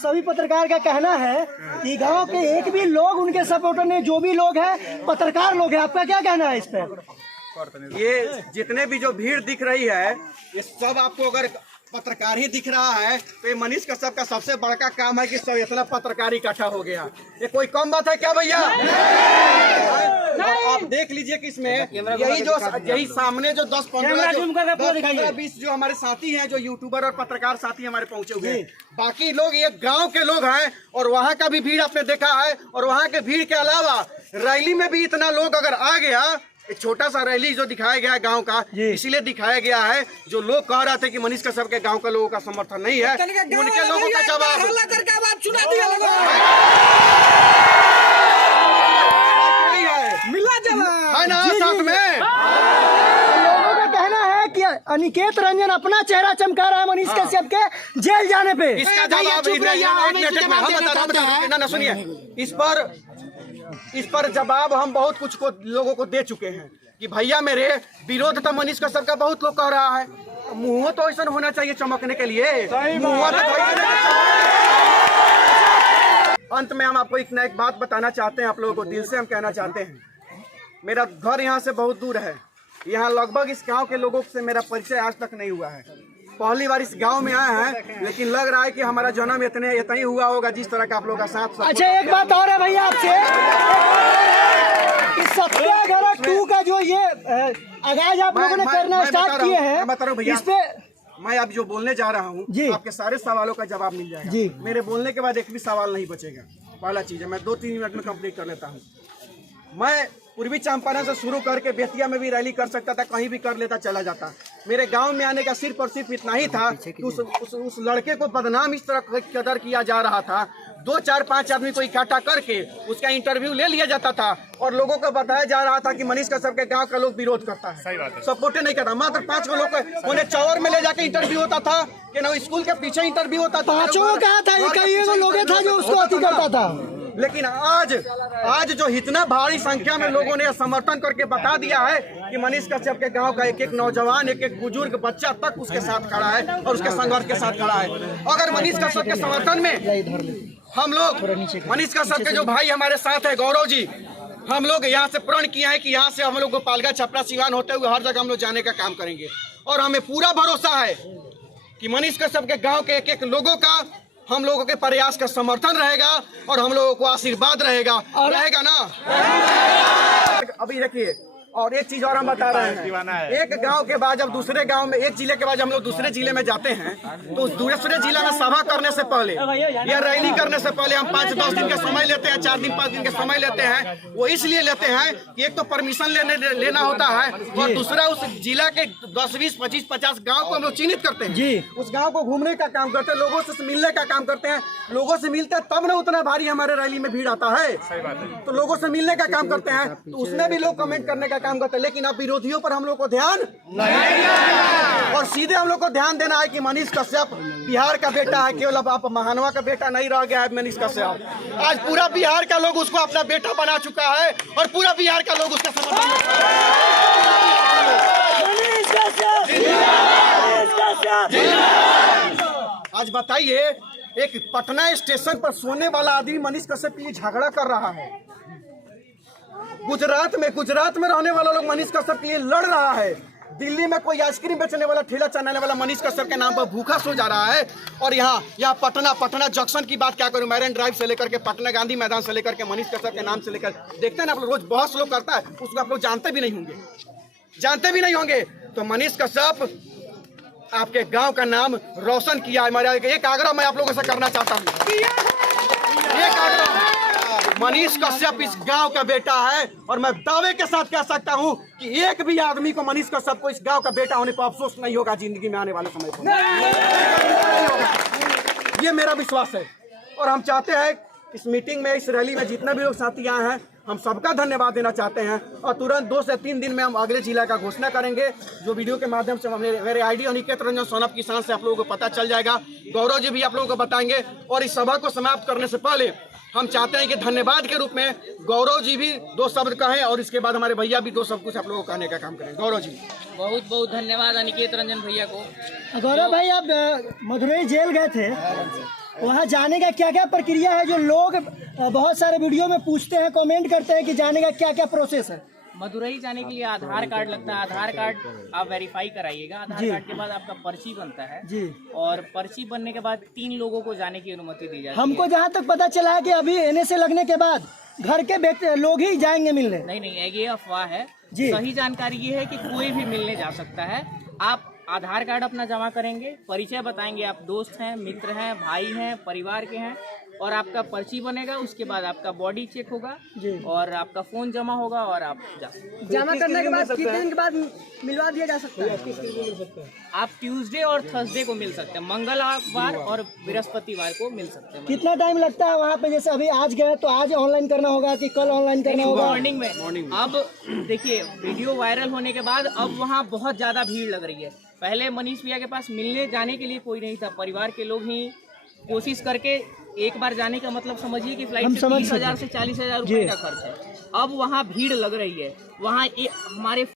सभी पत्रकार का कहना है कि गांव के एक भी लोग उनके सपोर्टर ने, जो भी लोग हैं पत्रकार लोग हैं, आपका क्या कहना है इस पर? ये जितने भी जो भीड़ दिख रही है ये सब आपको अगर पत्रकार ही दिख रहा है तो ये मनीष कश्यप का सबसे बड़ा काम है कि सब इतना पत्रकार इकट्ठा हो गया। ये कोई कम बात है क्या भैया? आप देख लीजिए कि इसमें यही सामने जो 10-15-20 जो हमारे साथी हैं, जो यूट्यूबर और पत्रकार साथी हमारे पहुंचे हुए हैं, बाकी लोग ये गांव के लोग हैं और वहाँ का भी भीड़ आपने देखा है। और वहाँ के भीड़ के अलावा रैली में भी इतना लोग अगर आ गया, एक छोटा सा रैली जो दिखाया गया है गांव का, इसीलिए दिखाया गया है। जो लोग कह रहे थे कि मनीष कश्यप के गांव के लोगों का समर्थन नहीं है, उनके लोगों का जवाब है ना साथ में। लोगों का कहना है कि अनिकेत रंजन अपना चेहरा चमका रहा है मनीष कश्यप के जेल जाने पे। इसका जवाब सुनिए, इस पर जवाब हम बहुत कुछ को लोगों को दे चुके हैं कि भैया मेरे विरोध तो मनीष कश्यप का बहुत लोग कह रहा है, मुंह तो ऐसा होना चाहिए चमकने के लिए। अंत में हम आपको एक बात बताना चाहते हैं, आप लोगों को दिल से हम कहना चाहते हैं, मेरा घर यहाँ से बहुत दूर है। यहाँ लगभग इस गांव के लोगों से मेरा परिचय आज तक नहीं हुआ है। पहली बार इस गांव में आए हैं, लेकिन लग रहा है कि हमारा जन्म इतना ही हुआ होगा जिस तरह का आप लोगों का साथ। अच्छा, एक बात और है भैया आपसे कि सत्याग्रह 2 का जो ये आगाज आप लोगों ने करना स्टार्ट किए हैं, बता रहा हूँ भैया, इस पे मैं अब जो बोलने जा रहा हूँ आपके सारे सवालों का जवाब मिल जाएगा जी। मेरे बोलने के बाद एक भी सवाल नहीं बचेगा। पहला चीज है, मैं 2-3 मिनट में कंप्लीट कर लेता हूँ। मैं पूर्वी चंपारण से शुरू करके बेतिया में भी रैली कर सकता था, कहीं भी कर लेता, चला जाता। मेरे गांव में आने का सिर्फ और सिर्फ इतना ही था कि उस लड़के को बदनाम इस तरह कदर किया जा रहा था। 2-4-5 आदमी को इकट्ठा करके उसका इंटरव्यू ले लिया जाता था और लोगों को बताया जा रहा था कि मनीष कश्यप के गांव का लोग विरोध करता है, सपोर्ट नहीं करता। मात्र 5 को लोग उन्हें चौर में ले जाके इंटरव्यू होता था कि ना स्कूल के पीछे इंटरव्यू होता था। 5 कहा था, लोग था जो उसको अति करता था। लेकिन आज जो इतना भारी संख्या में लोगों ने समर्थन करके बता दिया है कि मनीष कश्यप के गांव का एक नौजवान, एक बुजुर्ग बच्चा तक उसके साथ खड़ा है और उसके संघर्ष के साथ खड़ा है। अगर मनीष कश्यप के समर्थन में हम लोग, मनीष कश्यप के जो भाई हमारे साथ है गौरव जी, हम लोग यहाँ से प्रण किया है कि यहाँ से हम लोग गोपालगंज, छपरा, सिवान होते हुए हर जगह हम लोग जाने का काम करेंगे। और हमें पूरा भरोसा है कि मनीष कश्यप के गाँव के एक लोगों का, हम लोगों के प्रयास का समर्थन रहेगा और हम लोगों को आशीर्वाद रहेगा ना। अभी देखिए, और एक चीज और हम बता रहे हैं, एक गांव के बाद जब दूसरे गांव में, एक जिले के बाद हम लोग दूसरे जिले में जाते हैं तो दूसरे जिले में सभा करने से पहले या रैली करने से पहले हम 5-10 दिन का समय लेते हैं, 4 दिन 5 दिन का समय लेते हैं। वो इसलिए लेते हैं कि एक तो परमिशन लेना होता है और दूसरा उस जिला के 10-20-25-50 गाँव को हम लोग चिन्हित करते हैं, उस गाँव को घूमने का काम करते हैं, लोगों से मिलने का काम करते हैं। लोगों से मिलते हैं तब ना उतना भारी हमारे रैली में भीड़ आता है, तो लोगों से मिलने का काम करते हैं, तो उसमें भी लोग कमेंट करने का काम करते हैं। लेकिन अब विरोधियों पर हम लोग को ध्यान नहीं, और सीधे हम लोग को ध्यान देना है कि मनीष कश्यप बिहार का बेटा है, केवल अब आप महानवा का बेटा नहीं रह गया है मनीष कश्यप। आज पूरा बिहार का लोग उसको अपना बेटा बना चुका है और पूरा बिहार का लोग उसका समर्थन आज बताइए, एक पटना स्टेशन पर सोने वाला आदमी मनीष कश्यप के लिए झगड़ा कर रहा है। गुजरात में रहने वाला लोग मनीष कश्यप के लिए लड़ रहा है। दिल्ली में कोई आइसक्रीम बेचने वाला, ठेला चलाने वाला मनीष कश्यप के नाम पर भूखा सो जा रहा है। और यहाँ पटना जंक्शन की बात क्या करूं, मैरिन ड्राइव से लेकर के पटना गांधी मैदान से लेकर के मनीष कश्यप के नाम से लेकर, देखते हैं ना आप लोग, रोज बहुत लोग करता है, उसको आप लोग जानते भी नहीं होंगे। तो मनीष कश्यप आपके गांव का नाम रोशन किया है। मेरा एक आग्रह मैं आप लोगों से करना चाहता हूँ, एक आग्रह, मनीष कश्यप इस गांव का बेटा है और मैं दावे के साथ कह सकता हूं कि एक भी आदमी को मनीष कश्यप को इस गांव का बेटा होने पर अफसोस नहीं होगा जिंदगी में आने वाले समय पर। ये मेरा विश्वास है। और हम चाहते हैं इस मीटिंग में, इस रैली में जितने भी लोग साथी आए हैं, हम सबका धन्यवाद देना चाहते हैं। और तुरंत 2 से 3 दिन में हम अगले जिला का घोषणा करेंगे, जो वीडियो के माध्यम से मेरे आईडी अनिकेत रंजन सोनप किसान से आप लोगों को पता चल जाएगा। गौरव जी भी आप लोगों को बताएंगे। और इस सभा को समाप्त करने से पहले हम चाहते हैं कि धन्यवाद के रूप में गौरव जी भी 2 शब्द कहें और इसके बाद हमारे भैया भी 2 शब्द कुछ आप लोगों को कहने का काम करें। गौरव जी। बहुत बहुत धन्यवाद अनिकेत रंजन भैया को। गौरव भाई, आप मदुरई जेल गए थे, वहाँ जाने का क्या क्या प्रक्रिया है? जो लोग बहुत सारे वीडियो में पूछते हैं, कमेंट करते हैं कि जाने का क्या क्या प्रोसेस है? मदुरई जाने के लिए आधार कार्ड लगता है। आधार कार्ड आप वेरीफाई कराइएगा। आधार कार्ड के बाद आपका पर्ची बनता है जी। और पर्ची बनने के बाद 3 लोगों को जाने की अनुमति दी जाती है। हमको जहाँ तक पता चला है कि अभी NA लगने के बाद घर के व्यक्ति लोग ही जाएंगे मिलने। नहीं, ये अफवाह है जी। सही जानकारी ये है कि कोई भी मिलने जा सकता है। आप आधार कार्ड अपना जमा करेंगे, परिचय बताएंगे, आप दोस्त हैं, मित्र हैं, भाई हैं, परिवार के हैं, और आपका पर्ची बनेगा। उसके बाद आपका बॉडी चेक होगा जी। और आपका फोन जमा होगा और आप जा सकते हैं। जमा करने के बाद कितने दिन के बाद मिलवा दिया जा सकता है? आप ट्यूसडे और थर्सडे को मिल सकते हैं, मंगलवार और बृहस्पतिवार को मिल सकते हैं। कितना टाइम लगता है वहाँ पे? जैसे अभी आज गए तो आज ऑनलाइन करना होगा कि कल ऑनलाइन करना होगा? मॉर्निंग में। अब देखिए वीडियो वायरल होने के बाद अब वहाँ बहुत ज्यादा भीड़ लग रही है। पहले मनीष भैया के पास मिलने जाने के लिए कोई नहीं था, परिवार के लोग ही कोशिश करके एक बार जाने का मतलब समझिए कि फ्लाइट से 30,000 से 40,000 रुपए का खर्च है। अब वहाँ भीड़ लग रही है। वहाँ हमारे